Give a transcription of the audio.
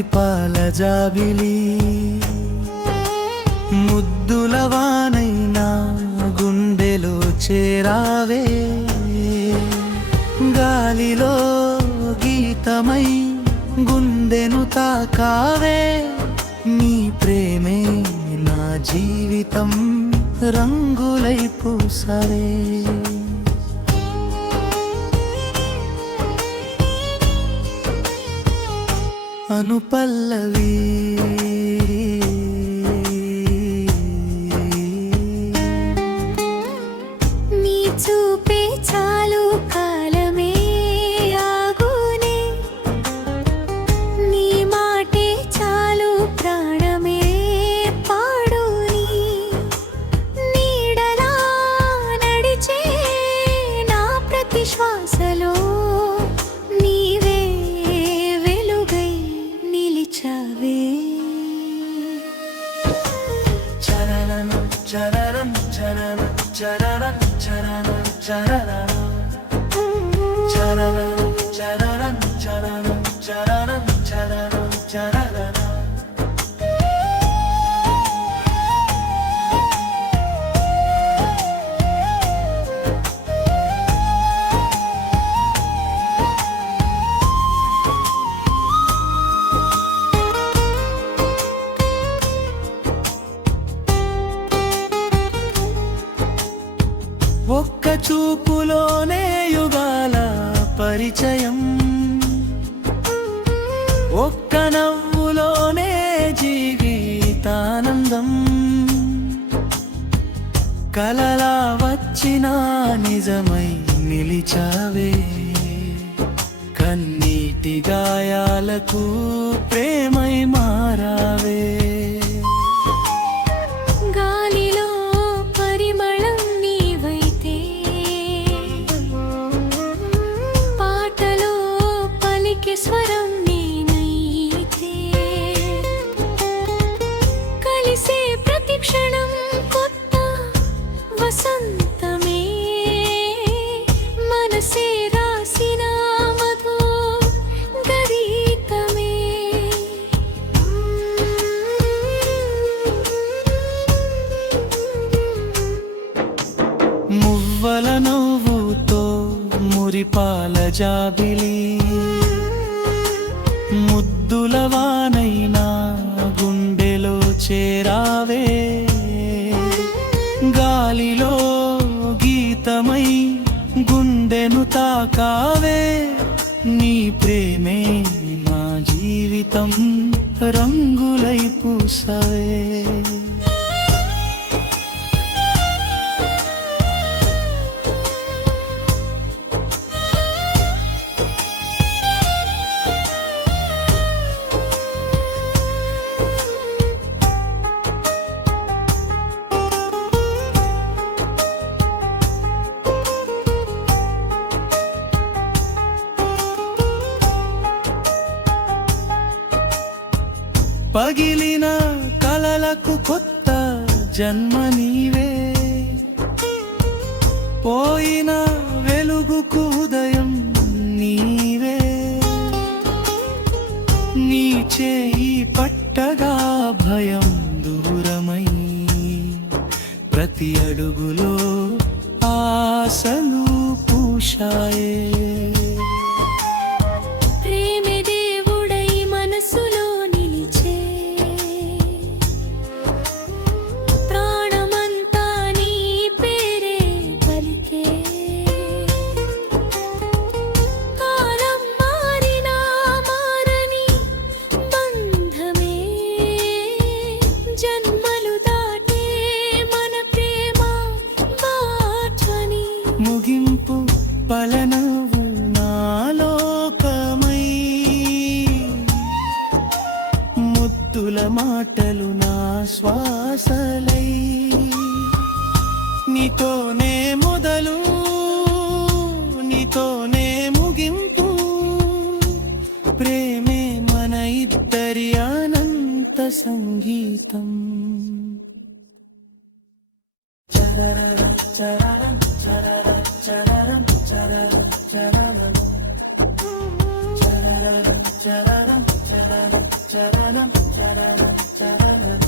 మురిపాల జాబిలి ముద్దుల వానైనా గుండెలో చేరావే గాలిలో గీతమై గుండెను తాకావే నీ ప్రేమే నా జీవితం రంగులై పూసవే అనుపల్లవి నీ చూపే చాలు కాలమే ఆగునే నీ మాటే చాలు ప్రాణమే పాడుని నీడలా నడిచే నా ప్రతి శ్వాసలో నీవే వెలుగై నిలిచావే చరణం చరణం చరణం చరణం చరణం చరణం చరణం చరణం చరణం చరణం చరణం చరణం ఒక్క చూపులోనే యుగాల పరిచయం ఒక్క నవ్వులోనే జీవితానందం కలలా వచ్చిన నిజమై నిలిచావే కన్నీటి గాయాలకు ప్రేమై మారావే గాలిలో పరిమళం నీవైతే పాటలో పలికే స్వరం నేనైతే కలిసే ప్రతి క్షణం కొత్త వసంతమే మనసే రాసిన మధు గీతమే మువ్వల నవ్వుతో మురిపాల జాబిలి ముద్దుల వానైనా గుండెలో చేరావే గాలిలో గీతమై గుండెను తాకావే నీ ప్రేమే నా జీవితం రంగులై పూసవే పగిలిన కలలకు కొత్త జన్మ నీవే పోయిన వెలుగుకు ఉదయం నీవే నీ చేయి పట్టగా భయం దూరమై ప్రతి అడుగులో ఆశలు పూశాయే ప్రేమే దేవుడై మనసులో నిలిచే ప్రాణమంతా నీ పేరే పలికే కాలం మారినా మారని బంధమే జన్మలు దాటే మన ప్రేమ బాటని ముగింపు పలనవు నాలోకమై ముద్దుల మాటలు నా శ్వాసలై నీతోనే మొదలు నీతోనే ముగింపు ప్రేమే మన ఇద్దరి అనంత సంగీతం చరరం చరరం చరరం చరరం చరరం చరరం చరరం చరరం చరరం చరణం చరణం చరణం